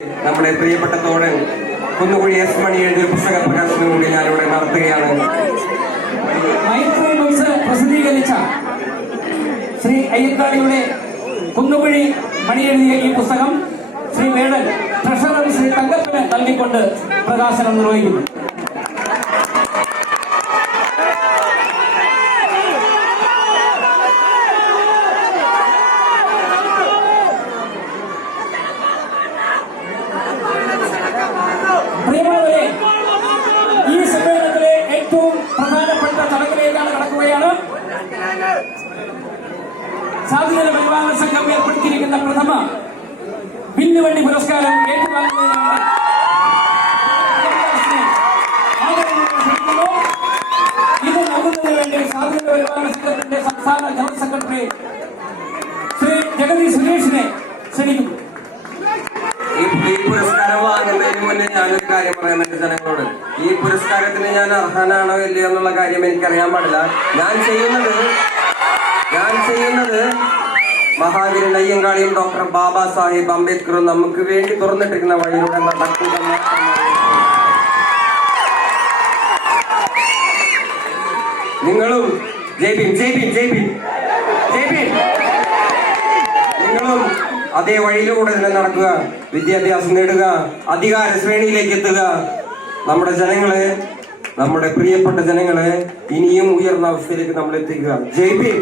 നമ്മുടെ പ്രിയപ്പെട്ട തോഴൻ കുന്നുകുഴി എസ് മണി എഴുതിയ പുസ്തക പ്രകാശനം കൂടി ഞാനിവിടെ നടത്തുകയാണ്. മൈത്രി ബുക്സ് പ്രസിദ്ധീകരിച്ച ശ്രീ അയ്യങ്കാളിയുടെ കുന്നുകുഴി മണി എഴുതിയ ഈ പുസ്തകം ശ്രീ വേടൻ ട്രഷറർ ശ്രീ തങ്കപ്പന് നൽകിക്കൊണ്ട് പ്രകാശനം നിർവഹിക്കുന്നു. പ്രിയമുള്ളവരെ, ഈ സമ്മേളനത്തിലെ ഏറ്റവും പ്രധാനപ്പെട്ട ചടങ്ങിലേക്കാണ് കടക്കുകയാണ്. സാധുജന പരിപാലന സംഘം ഏർപ്പെടുത്തിയിരിക്കുന്ന പ്രഥമ പിന്നുവണ്ടി പുരസ്കാരം ഏറ്റുവാങ്ങുന്നതിനാണ് ഇത് നൽകുന്നതിന് വേണ്ടി സാധുജന പരിപാലന സംഘത്തിന്റെ സംസ്ഥാന ജനറൽ സെക്രട്ടറി ശ്രീ ജഗതി സുരേഷിനെ ക്ഷണിക്കുന്നു. ഈ പുരസ്കാരം വാങ്ങുന്നതിന് മുന്നേ ഞാനൊരു കാര്യം പറയാൻ എന്റെ ജനങ്ങളോട്, ഈ പുരസ്കാരത്തിന് ഞാൻ അർഹനാണോ ഇല്ലയോ എന്നുള്ള കാര്യം എനിക്കറിയാൻ പാടില്ല. ഞാൻ ചെയ്യുന്നത് മഹാവീരൻ അയ്യങ്കാളിയും ഡോക്ടർ ബാബാ സാഹിബ് അംബേദ്കറും നമുക്ക് വേണ്ടി തുറന്നിട്ടിരിക്കുന്ന വഴിയിലൂടെ നടക്കുക. നിങ്ങളും നിങ്ങളും അതേ വഴിയിലൂടെ തന്നെ നടക്കുക, വിദ്യാഭ്യാസം നേടുക, അധികാര ശ്രേണിയിലേക്ക് എത്തുക. നമ്മുടെ ജനങ്ങളെ, നമ്മുടെ പ്രിയപ്പെട്ട ജനങ്ങളെ ഇനിയും ഉയർന്ന അവസ്ഥയിലേക്ക് നമ്മൾ എത്തിക്കുക. ജയ് ഭീം.